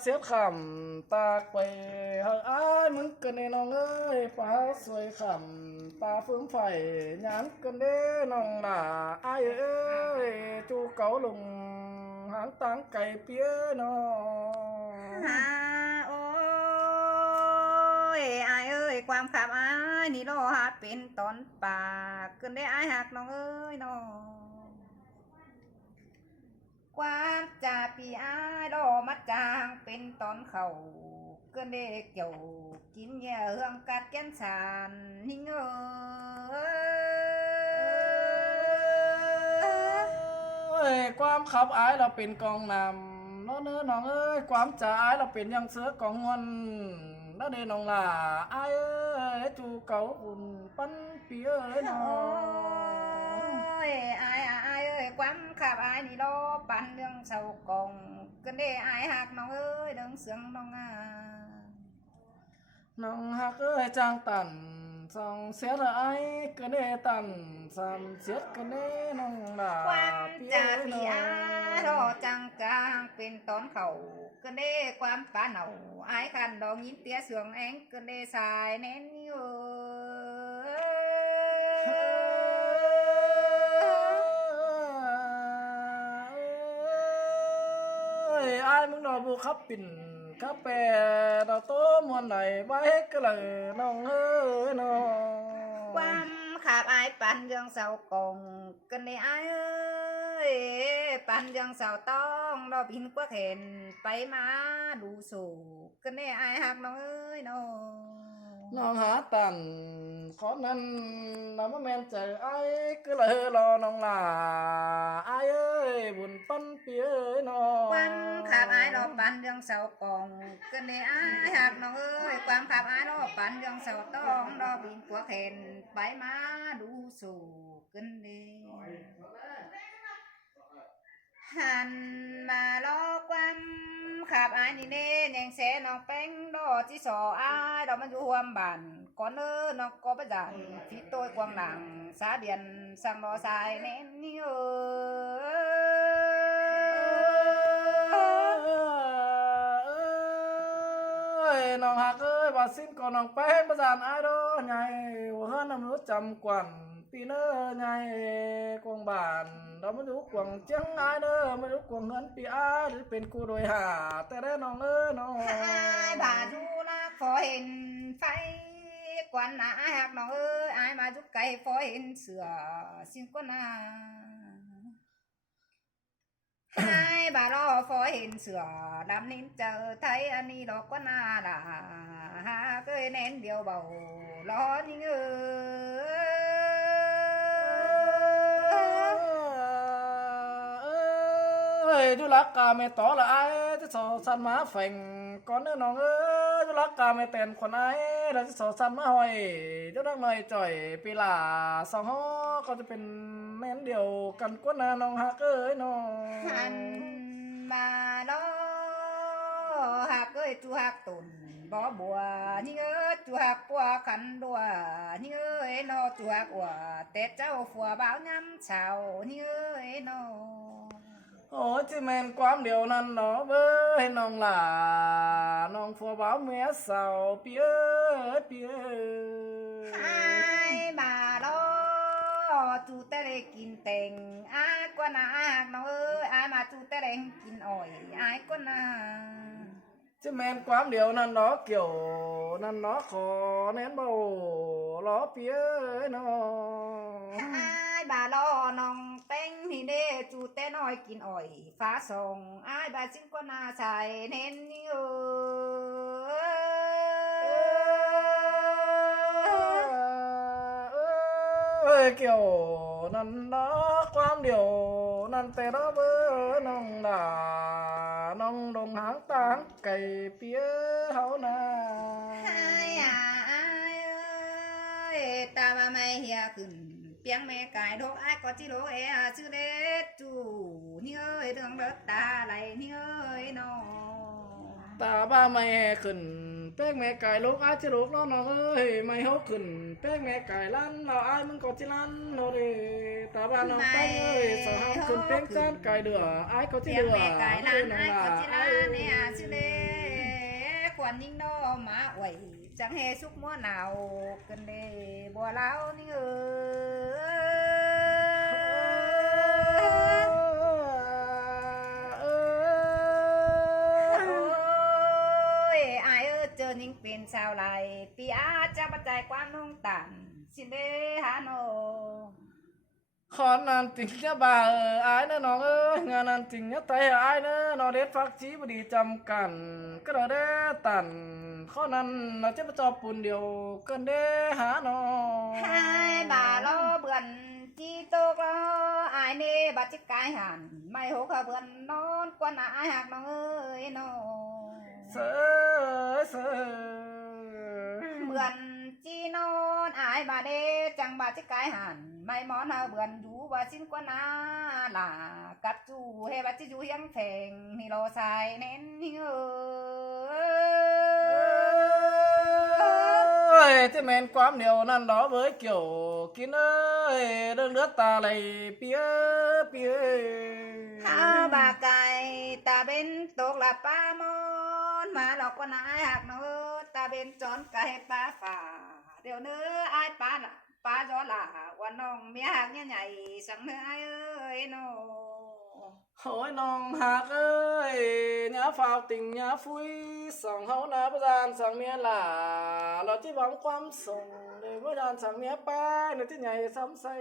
เสียขำตากไปเฮออ้ายมึงกันเด้น้องเอ้ยปลาสวยขำปลาฟื้นไฟหยานกันเด้น้องหน่าอ้ายเอ้ยจูเก๋าลงหางตังไก่เปี้ยน้อง ฮาโอ้ยอายเอ้ยความขับอายนี่รอหาเป็นตอนปากเกินได้อายหักน้องเอ้ยน้องความจ่าปีอายรอมัดจางเป็นตอนเข่าเกินได้เกี่ยวกินแย่เฮืองกัดแก้นสานหิงเอ้ยความขับอายเราเป็นกองนำน้องเนื้อน้องเอ้ยความจ่าอายเราเป็นยังเสือกองงอนน้าเดน้องล่ะอายเอ้ยจูเก่าอุ่นปั้นเปียเอ้ยน้อ โอ้ ง ยอายเอ้ยความขับอายนี่รอปั่นเรื่องเศร้ากองเกินได้อายหักน้องเอ้ยเดิงเสียงน้องน้องฮักเอ้ยจางตันสองเสียละไอ้ก็ได้ตันสามเสียก็ได้น้องล่ะ ความ เปีย จ่า เอ้ย ปี น้อ อางรอจังกลางเป็นตอนเขาเกินได้ความป่าเหนาอายคันดองยิ้มเตี้ยเสืองแองเกินได้สายแน่นอยู่เอ้ยไอ้ายมึงหนอบุครับปิ่นข้าแปรเราโตมวนไหนไว้ก็เลยน้องเอ้ยน้อง ความขาบอายปั่นเรื่องเศร้ากองเกินได้อายเอ้ยปั่นเรื่องเศร้าต้องรอบินกว่าเห็นไปมาดูสู่เกินได้อายหักน้องเอ้ยน้อง น้องหาตันขอนั้นน้ำแม่นใจไอ้ก็เลยรอน้องลาไอ้เอ้ยบุญปั้นเปียเอ้ยน้อง ความขาบอายรอปั่นเรื่องเศร้ากองเกินได้อายหักน้องเอ้ยความขาบอายรอปั่นเรื่องเศร้าต้องรอบินกว่าเห็นไปมาดูสู่เกินได้หันมารอความขาบอายนี่เน่แยงแสน้องแป้งดอที่สออายดอกมันอยู่หวมบ้านก่อนน้องก็ไปจ่ายที่โต้ยกวางหลังสาเดียนสั่งรอสายแน่นนี่เอ้ยน้องหักเอ้ยว่าสิ้นก่อนน้องแป้งประสานไอ้ดอไงว่าเฮือนน้ำรู้จำกวนปีเนอไงกวางบ้านเราไม่รู้กวางเจียงไอ้เด้อไม่รู้กวางเงินปีอ้ายหรือเป็นกูโดยหาแต่ได้น้องเอ้ยน้อง อายบาดูนะขอเห็นไฟกวนนะอายหักน้องเอ้ยอายมาจุกไก่ขอเห็นเสือสิ่งกวนนะอายบารอขอเห็นเสือดำนิ่มเจอไทยอันนี้ดอกกวนนาล่ะหาเคยเน้นเดียวเบารอนี่เอ้ยดูรักกาไม่ต่อละไอ้จะสอสันมาแฝงก่อนเนื้อน้องเอ้ยดูรักกาไม่แต่นคนไอ้เราจะสอสันมาหอยเจ้านักหน่อยจ่อยปีหลาสองห้อก็จะเป็นแม่นเดียวกันกว่านาน้องฮักเอ้ยน้อง หันมาดอหักเอ้ยจูหักตุนบ่บัวนี่เอ้ยจูหักปัวขันดัวนี่เอ้ยนอจูหักอัวแต่เจ้าฝัวบ่าวย้ำเช้านี่เอ้ยนอ โอ้ยที่แม่นความเดียวนั้นเนาะเบ้ยน้องหล่าน้องผัวบ่าวเมียสาวเปียเปีย ไอ้บาดอจูแต่เล็กกินเต็งอายกว่านาอายหักน้องเอ้ยอายมาจูแต่เล็กกินอ้อยอายกว่านา จะแม่นความเดียวนั้นเนาะเกี่ยวนั้นเนาะขอแน่นเบาล้อเปียเนาะ ไอ้บาดอน้องเต็งนี่เด้จูแต่น้อยกินอ้อยฟ้าส่งอายบาจิ้งกว่านาใส่เน้นนี่เอ้ยเกี่ยวนั่นเนาะความเดียวนั่นแต่เนาะเบ้อน้องหล่าน้องดงหางตางไก่เปียเฮานา ไอ้อายเอ้ยตามาไม่เฮียขึ้นเปียงแม่กายโดกอายก็จิโลเอชื่อเด็ดจูนี่เอ้ยเรื่องเบิดตาไหลนี่เอ้ยน้อง ตาบ้าไม่ขึ้น แป้งแม่ไก่ลูกอ้ายจะลูกแล้วน้องเอ้ยไม่เฮาขึ้นแป้งแม่ไก่ลั่นเราอ้ายมึงก็จิลั่นโนเดตาบ้านน้องแป้งเอ้ยสาวเฮาขึ้นแป้งจานไก่เดืออ้ายก็จิ เสียง เดือ แม่ไก่ล้านไอ้ก็จิลา อ้าย เนี่ยสิเลควันยิ่งน้อมาอวยจังเฮสุกมัวหนาวกันเดบัวเล้านี่เอเจอนิ่งเป็นชาวไรปีอาจะปัจจัยความนุ่งตันสิเดฮาโน ขอนานจริงเนี่ยบ่าอ้ายนะน้องเอ้ยงานนั้นจริงเนี่ยไตอ้ายนะนอเด็ดฟักจีบดีจำกันก็เราได้ตันข้อนั้นเราจะมาจอบปุ่นเดียวกันเด้หาน้อง hai bà lo bươn chi tô lo ai nê bà chiếc cái hàn mày hố khờ bươn non quan ai hạt nó ơi nó เสยเสย bươn chi non ai bà đê chẳng bà chiếc cái hàn mày món hờ bươn rú bà xin quan á là cắt chú hay bà chi chú hiếng phèn thì lo xài nén hi ơi thế men quám điều nan đó với kiểu kín ơi đương nước ta này pía pía ha bà cài ta bên tục là ba món mà lọc con ai hạt nó ta bên trốn cái ba phà điều nữa ai ba là ba gió là quan nong mía hạt như nhảy sáng nữa ai ơi nó Hối nong hạc ơi nhá phao tình nhá phui sòng hấu ná bữa gian sòng mía là nó chỉ bóng quắm sòng để bữa gian sòng mía ba nó chỉ nhảy sắm say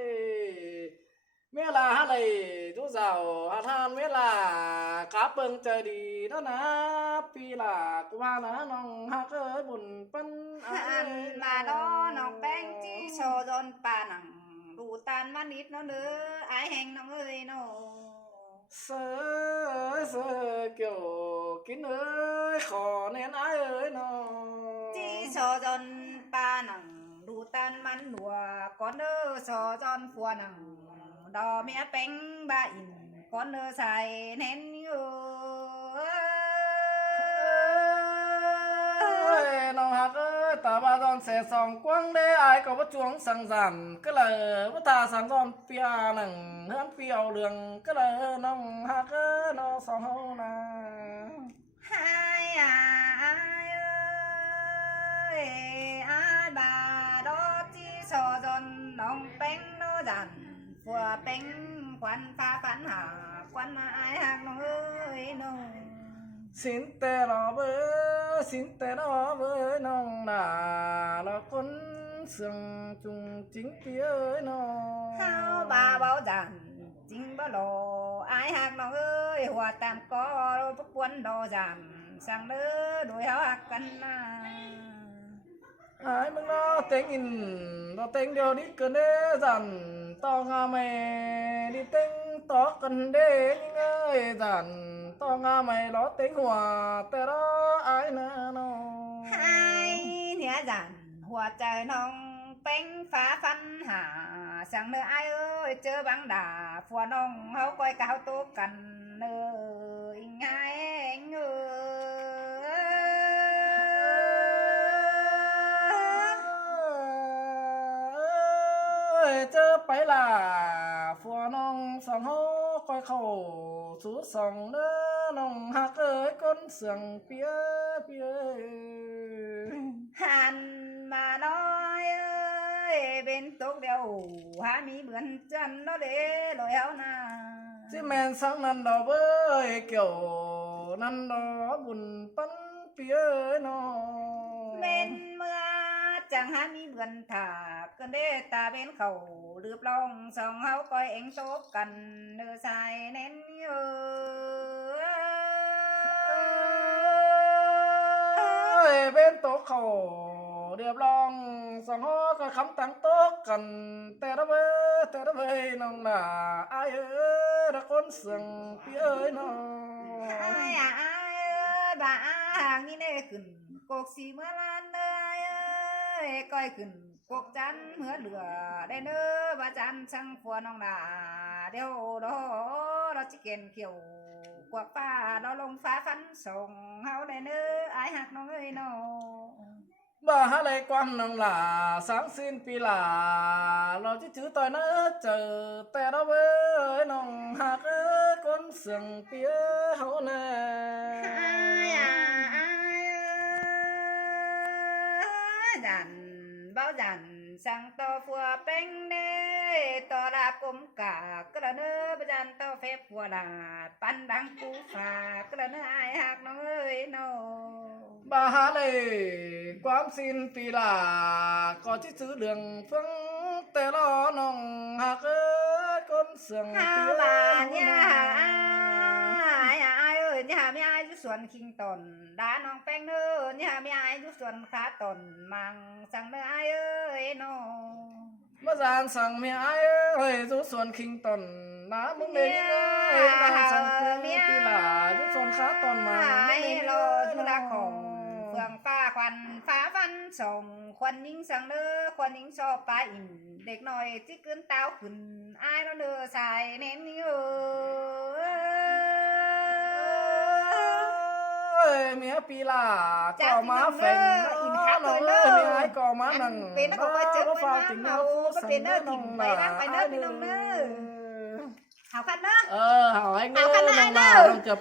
mía là hát này chú giàu hát han mía là cá bưng trời đi đó ná pi là cô ba ná nong hạc ơi buồn phân ăn mà đó nó bánh chỉ sò giòn bà nằng đủ tan mà nít nó nữa ai hèn nó ơi nó sơ sơ kiểu kín ơi khó nên ai ơi nó chỉ sò giòn bà nằng đủ tan man đùa con nơ sò giòn phua nằng đò mẹ bánh ba in con nơ xài nén ơi nó hạc ơi ta ba giòn xe sòng quăng đê ai có bắt chuông sang giảm cái là bắt ta sang giòn pia nằng hớn phiêu đường cái là nong hạc ơi nó sòng hâu nà hai ai ơi ai bà đó chỉ sò giòn nong bánh nó dàn phua bánh quan pha phán hà quan ai hàng nó ơi nó xin tè nó với nong là con sương trùng chính phía ơi nó hao bà bảo dàn chính bảo lộ ai hàng nó ơi hòa tạm có bốc quân đồ giảm sang đứa đuổi hao hạt cân aiมึงnó tên in nó tên điều đi cần đê dàn to nga mày đi tên to cần đê nhưng ơi dàn to nga mày nó tên hòa tè đó ai nữa nó hai nhớ dàn hòa trời nông bánh phá phân hà sang nơi ai ơi chớ băng đà phùa nông hấu coi cao tố cần nơi ai anh ơi chớ phải là phùa nong sòng hô coi khẩu sú sòng nữa nong hạc ơi con sườn phía phía hàn mà nói ơi bên tốt đeo há mi bướn chân nó để lội áo na chứ men sang năn đó với kiểu năn đó buồn bắn phía nó bên mưa chẳng há mi bướn thả cơn đê ta bên khẩu lướp lòng sòng háo coi anh tốt cần nửa xài nén ơi bên tổ khẩu điệp long sòng hó coi khắm tăng tốt cần tè đó với nông là ai ơi đã con sừng phía ơi nó ai ơi bà hàng như nè khẩn cuộc xì mưa lan ơi ơi coi khẩn cuộc chăn mưa lửa đây nữa bà chăn sang phùa nông là đeo đó chỉ kèn kiểu cuộc pha đó lông phá phắn sòng hao đây nữa ai hạt nó ơi nó bà hát lấy quan nông là sáng xin pi là lo chứ chữ tôi nó chờ te đó với nông hạt con sừng tía hậu nè ai dàn bao dàn sang to phùa bánh đê to là cũng cả cái là nơi bao dàn to phép phùa là pan đắng cú phà cái là nơi ai hạt nó ơi nó bà hát lấy quan xin pi là có chứ chữ đường phương te đó nông hạt con sừng hao tía bà hậu nha nè ai ơi nhà mi ai chú xuân khinh tồn đá nong phèn nữa nhà mi ai chú xuân khá tồn mang sang nơi ai ơi nó mà dàn sang mẹ ai ơi rút xuân khinh tần ná mừng đến ơi dàn sang mẹ thì là rút xuân khá tần mà ai lo chú đã khổng phượng pha khoăn phá văn sòng khoăn những sang nữa khoăn những so pa inเด็ก น้อย chỉ cơn tao khẩn ai nó đưa xài nén như ơi mẹ pi là có má phèn nó ơi mẹ ai có má nằng nó có coi chữ nó với phao má tình màu nó có tiền nó thỉnh vậy đó phải nó bên ông nữa hảo khăn đó hỏi anh hảo khăn ai ơi đâu